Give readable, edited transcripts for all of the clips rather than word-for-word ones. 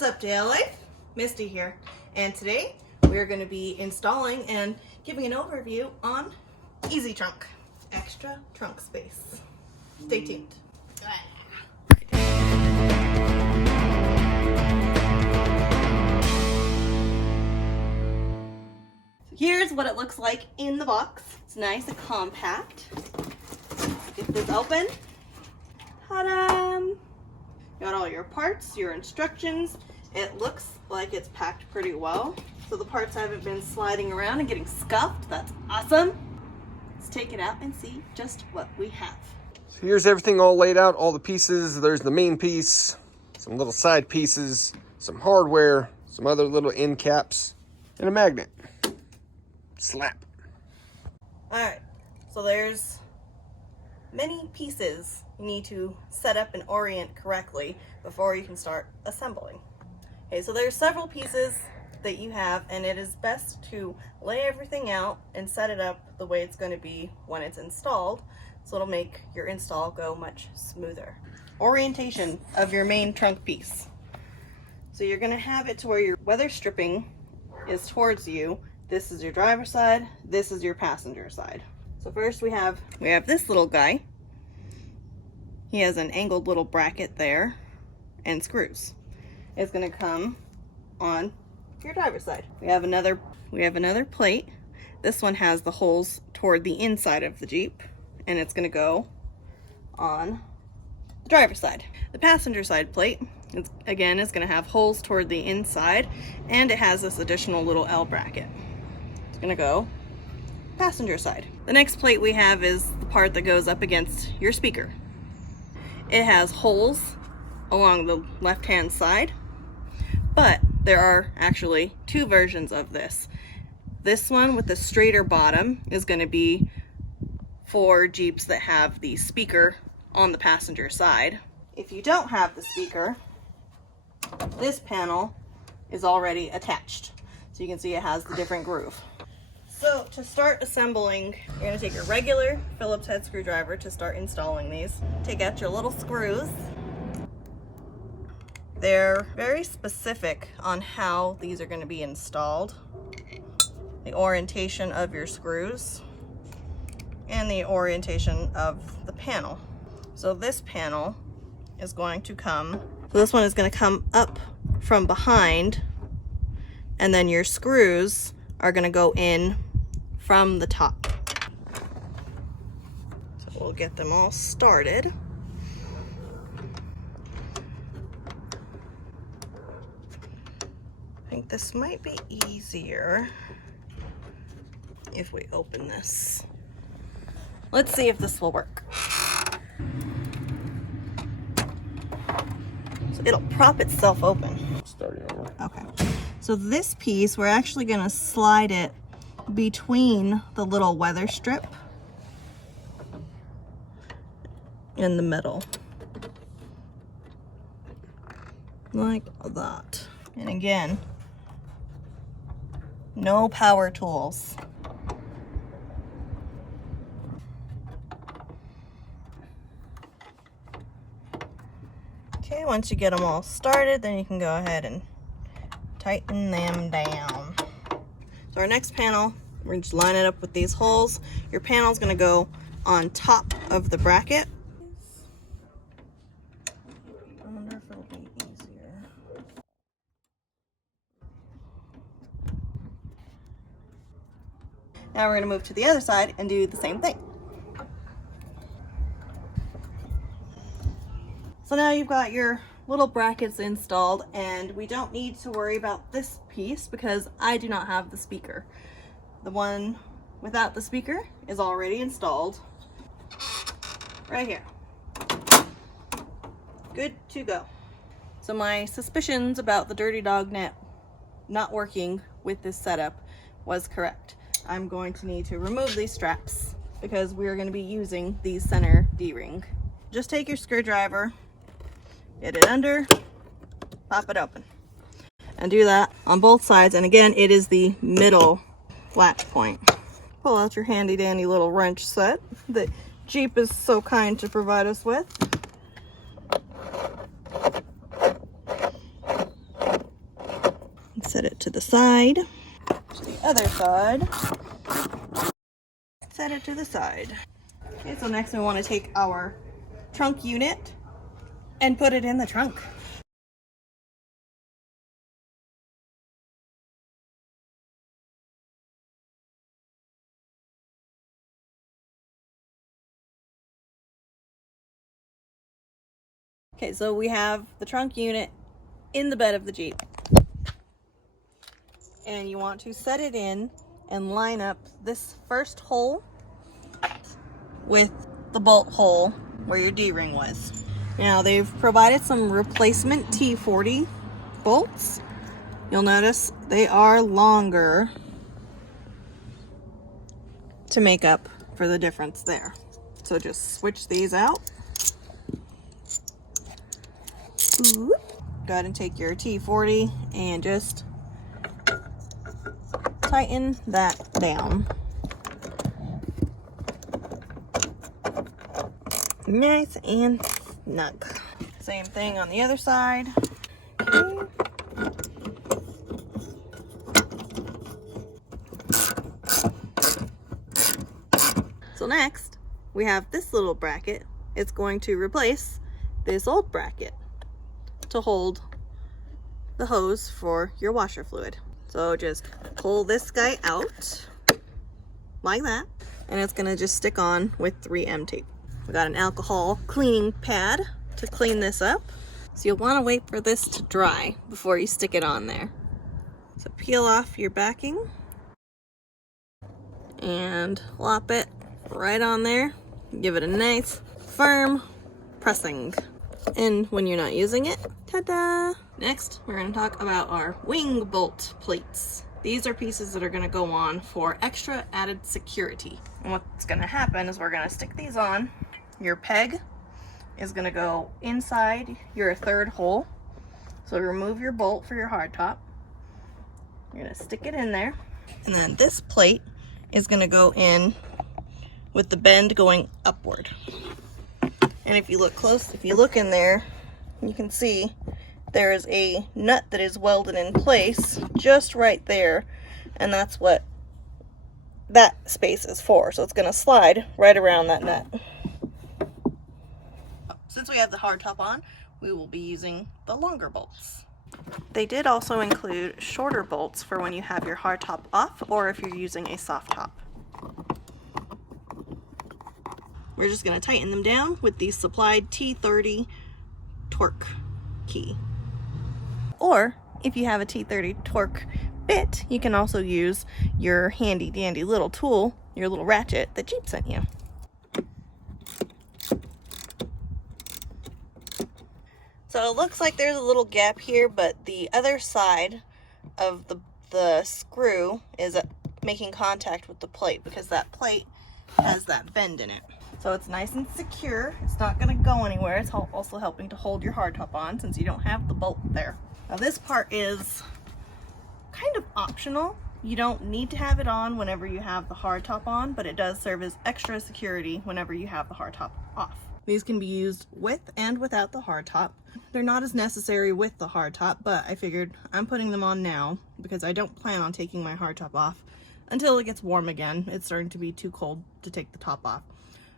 What's up, JL Life? Misty here, and today we're going to be installing and giving an overview on Easy Trunk, extra trunk space. Stay tuned. Here's what it looks like in the box. It's nice and compact. Let's get this open. Ta-da! Got all your parts, your instructions. It looks like it's packed pretty well, so the parts haven't been sliding around and getting scuffed. That's awesome. Let's take it out and see just what we have. So here's everything all laid out, all the pieces. There's the main piece, some little side pieces, some hardware, some other little end caps, and a magnet. Slap. Alright, so there's many pieces you need to set up and orient correctly before you can start assembling. Okay, so there's several pieces that you have, and it is best to lay everything out and set it up the way it's going to be when it's installed, so it'll make your install go much smoother. Orientation of your main trunk piece. So you're going to have it to where your weather stripping is towards you. This is your driver's side, this is your passenger side. So first we have this little guy. He has an angled little bracket there and screws. It's going to come on your driver's side. We have another plate. This one has the holes toward the inside of the Jeep, and it's going to go on the driver's side. The passenger side plate is going to have holes toward the inside, and it has this additional little L bracket. It's going to go passenger side. The next plate we have is the part that goes up against your speaker. It has holes along the left-hand side, but there are actually two versions of this. This one with the straighter bottom is going to be for Jeeps that have the speaker on the passenger side. If you don't have the speaker, this panel is already attached. So you can see it has the different groove. So to start assembling, you're going to take your regular Phillips head screwdriver to start installing these. Take out your little screws. They're very specific on how these are going to be installed. The orientation of your screws and the orientation of the panel. So this panel is going to this one is going to come up from behind, and then your screws are going to go in from the top. So we'll get them all started. I think this might be easier if we open this. Let's see if this will work. So it'll prop itself open. Starting over. Okay. So this piece, we're actually going to slide it between the little weather strip in the middle. Like that. And again, no power tools. Okay, once you get them all started, then you can go ahead and tighten them down. So our next panel, we're just line it up with these holes. Your panel is going to go on top of the bracket. I wonder if it'll be easier. Now we're going to move to the other side and do the same thing. So now you've got your little brackets installed, and we don't need to worry about this piece because I do not have the speaker. The one without the speaker is already installed right here. Good to go. So my suspicions about the Dirty Dog net not working with this setup was correct. I'm going to need to remove these straps because we're going to be using the center D-ring. Just take your screwdriver, get it under, pop it open, and do that on both sides. And again, it is the middle latch point. Pull out your handy dandy little wrench set that Jeep is so kind to provide us with. Set it to the side. To the other side. Set it to the side. Okay, so next we want to take our trunk unit and put it in the trunk. Okay, so we have the trunk unit in the bed of the Jeep. And you want to set it in and line up this first hole with the bolt hole where your D-ring was. Now they've provided some replacement T40 bolts. You'll notice they are longer to make up for the difference there. So just switch these out. Go ahead and take your T40 and just tighten that down. Nice and snug. Same thing on the other side. Okay. So next, we have this little bracket. It's going to replace this old bracket to hold the hose for your washer fluid. So just pull this guy out like that, and it's gonna just stick on with 3M tape. We got an alcohol cleaning pad to clean this up. So you'll want to wait for this to dry before you stick it on there. So peel off your backing and lop it right on there. Give it a nice firm pressing. And when you're not using it, ta-da! Next, we're going to talk about our wing bolt plates. These are pieces that are going to go on for extra added security. And what's going to happen is we're going to stick these on. Your peg is going to go inside your third hole. So remove your bolt for your hardtop. You're going to stick it in there. And then this plate is going to go in with the bend going upward. And if you look close, if you look in there, you can see there is a nut that is welded in place just right there. And that's what that space is for. So it's going to slide right around that nut. Since we have the hardtop on, we will be using the longer bolts. They did also include shorter bolts for when you have your hardtop off or if you're using a soft top. We're just going to tighten them down with the supplied T30 torque key. Or if you have a T30 torque bit, you can also use your handy dandy little tool, your little ratchet that Jeep sent you. So it looks like there's a little gap here, but the other side of the screw is making contact with the plate because that plate has that bend in it. So it's nice and secure. It's not going to go anywhere. It's also helping to hold your hardtop on since you don't have the bolt there. Now this part is kind of optional. You don't need to have it on whenever you have the hardtop on, but it does serve as extra security whenever you have the hardtop off. These can be used with and without the hardtop. They're not as necessary with the hardtop, but I figured I'm putting them on now because I don't plan on taking my hardtop off until it gets warm again. It's starting to be too cold to take the top off.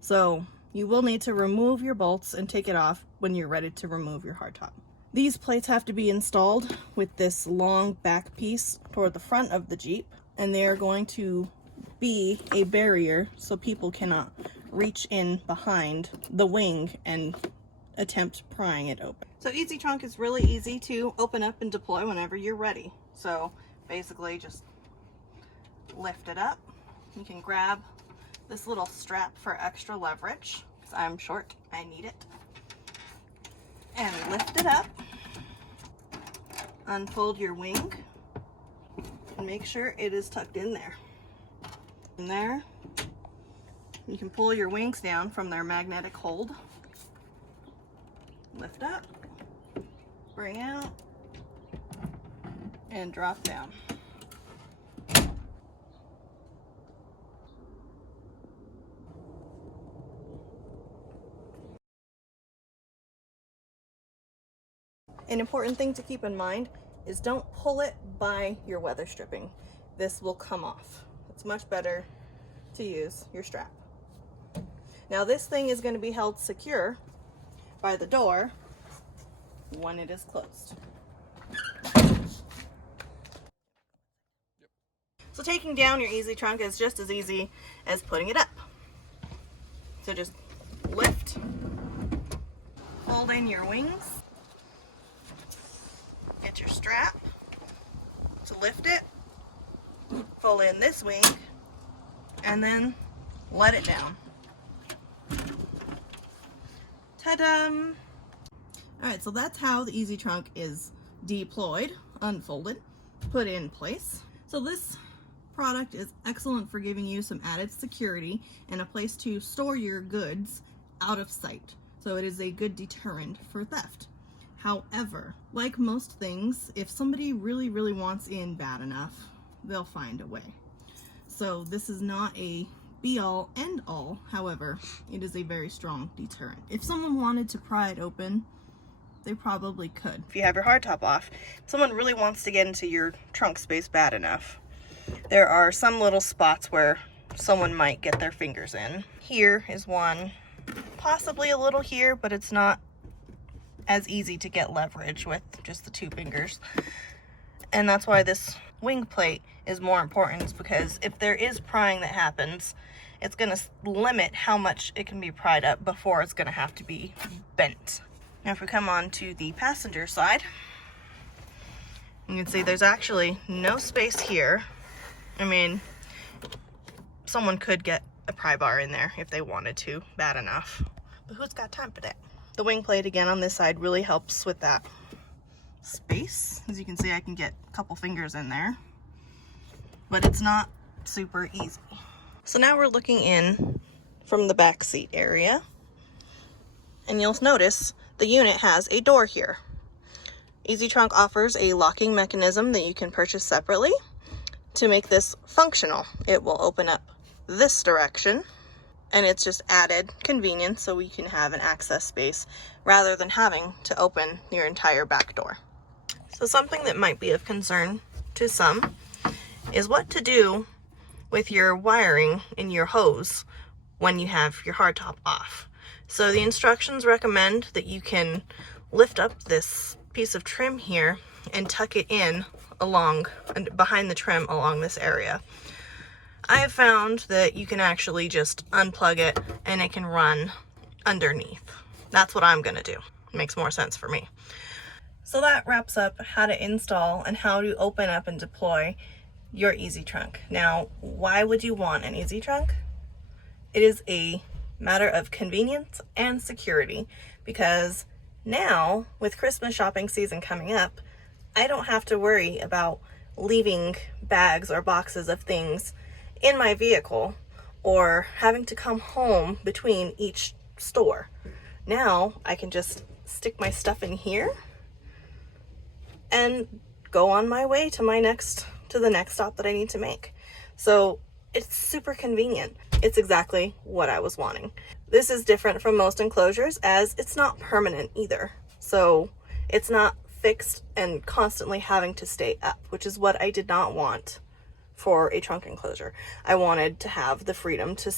So you will need to remove your bolts and take it off when you're ready to remove your hardtop. These plates have to be installed with this long back piece toward the front of the Jeep, and they are going to be a barrier so people cannot reach in behind the wing and attempt prying it open. So Easy Trunk is really easy to open up and deploy whenever you're ready. So basically just lift it up. You can grab this little strap for extra leverage because I'm short, I need it. And lift it up. Unfold your wing and make sure it is tucked in there. In there, you can pull your wings down from their magnetic hold. Lift up, bring out, and drop down. An important thing to keep in mind is don't pull it by your weather stripping. This will come off. It's much better to use your strap. Now this thing is going to be held secure by the door when it is closed. So taking down your easy trunk is just as easy as putting it up. So just lift, fold in your wings, get your strap to lift it, fold in this wing, and then let it down. Ta-da! Alright, so that's how the easy trunk is deployed, unfolded, put in place. So this product is excellent for giving you some added security and a place to store your goods out of sight. So it is a good deterrent for theft. However, like most things, if somebody really wants in bad enough, they'll find a way. So this is not a be-all, end-all. However, it is a very strong deterrent. If someone wanted to pry it open, they probably could. If you have your hardtop off, if someone really wants to get into your trunk space bad enough, there are some little spots where someone might get their fingers in. Here is one, possibly a little here, but it's not as easy to get leverage with just the two fingers. And that's why this wing plate is more important, is because if there is prying that happens, it's going to limit how much it can be pried up before it's going to have to be bent. Now if we come on to the passenger side, you can see there's actually no space here. I mean, someone could get a pry bar in there if they wanted to, bad enough. But who's got time for that? The wing plate again on this side really helps with that space. As you can see, I can get a couple fingers in there, but it's not super easy. So now we're looking in from the back seat area, and you'll notice the unit has a door here. Easy Trunk offers a locking mechanism that you can purchase separately to make this functional. It will open up this direction, and it's just added convenience so we can have an access space rather than having to open your entire back door. So something that might be of concern to some is what to do with your wiring in your hose when you have your hardtop off. So the instructions recommend that you can lift up this piece of trim here and tuck it in along and behind the trim along this area. I have found that you can actually just unplug it and it can run underneath. That's what I'm gonna do. It makes more sense for me. So that wraps up how to install and how to open up and deploy your easy trunk. Now, why would you want an easy trunk? It is a matter of convenience and security, because now with Christmas shopping season coming up, I don't have to worry about leaving bags or boxes of things in my vehicle or having to come home between each store. Now I can just stick my stuff in here and go on my way to the next stop that I need to make. So it's super convenient. It's exactly what I was wanting. This is different from most enclosures as it's not permanent either. So it's not fixed and constantly having to stay up, which is what I did not want for a trunk enclosure. I wanted to have the freedom to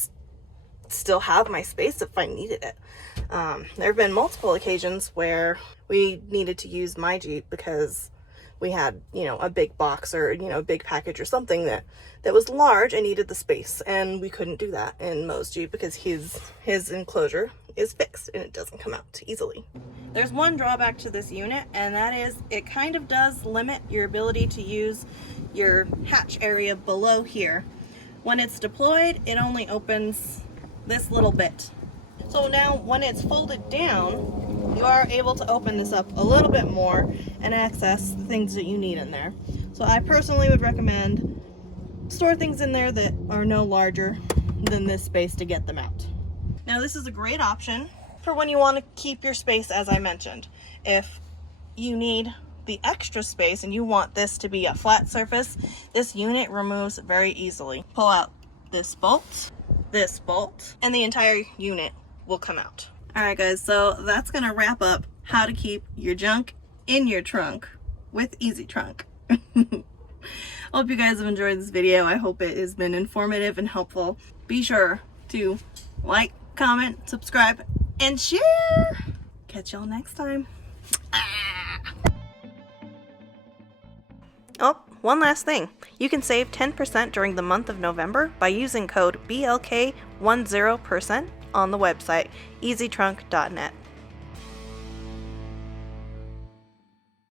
still have my space if I needed it. There have been multiple occasions where we needed to use my Jeep because we had, a big box or, a big package or something that was large and needed the space. And we couldn't do that in Mo's Jeep because his enclosure is fixed and it doesn't come out easily. There's one drawback to this unit, and that is it kind of does limit your ability to use your hatch area below here. When it's deployed, it only opens this little bit. So now when it's folded down, you are able to open this up a little bit more and access the things that you need in there. So I personally would recommend store things in there that are no larger than this space to get them out. Now this is a great option for when you want to keep your space, as I mentioned. If you need the extra space and you want this to be a flat surface, this unit removes very easily. Pull out this bolt, and the entire unit will come out. Alright guys, so that's gonna wrap up how to keep your junk in your trunk with Easy Trunk. I hope you guys have enjoyed this video. I hope it has been informative and helpful. Be sure to like, comment, subscribe, and share. Catch y'all next time. Oh, one last thing. You can save 10% during the month of November by using code BLK10% on the website easytrunk.net.